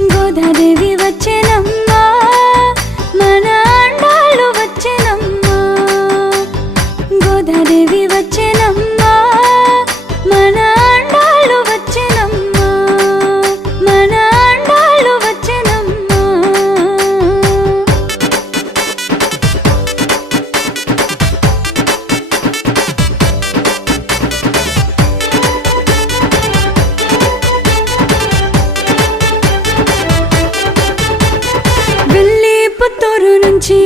గోదాదేవి వచ్చెనమ్మా మన అండాలు వచ్చెనమ్మా గోదాదేవి వచ్చెనమ్మా మన అండాలు వచ్చెనమ్మా మన అండాలు వచ్చెనమ్మా పుత్తూరు నుంచి